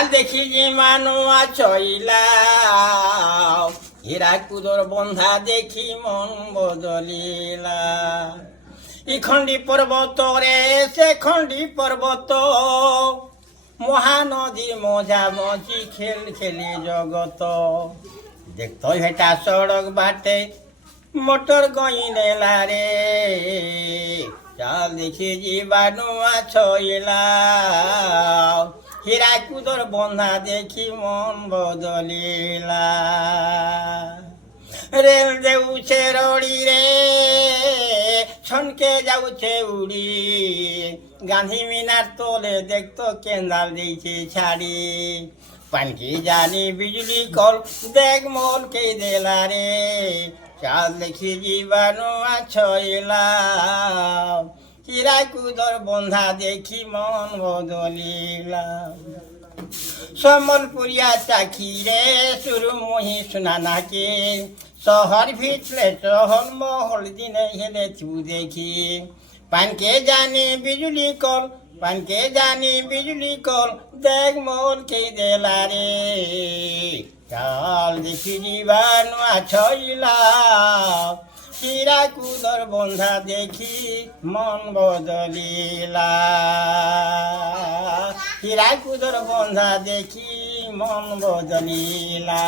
চাল দেখি যে মানুয়া চইলা হীরাকুদর বন্ধা দেখি মন বদলিলা ই খণ্ডি পর্বত রে সে খণ্ডি পর্বত মহানদীর মজামজি খেল খেলি জগত দেখত হেটা সড়ক বাটে মোটর গইনেলা রে চাল দেখি জীবাণুয়া ছইলা হীরাকুদর বন্ধা দেখি মন বদলিলা রেল দেউছে রড়ি রে ছনকে যাউছে উড়ি গান্ধী মিনার তোলে দেখতো কেন্দাল দিয়েছে ছাড়ি পানকি জানি বিজলি কল দেখ মন কে দেলা রে চাল দেখি জীবাণুয়া ছইলা হীরাকুদর বন্ধা দেখি মন বদলিলা সম্বলপুরিয়া চাখি রে শুরু মহি শোনা নাকি শহর ভিতরে চহল মহল দিনে হেলে তু দেখি পানকে জানি বিজুলি কল পানকে জানি বিজুলি কল দেখ মন কে দেলা রে চাল দেখি জীবাণুয়া ছইলা হীরাকুদর বন্ধা দেখি মন বদলিলা হীরাকুদর বন্ধা দেখি মন বদলিলা।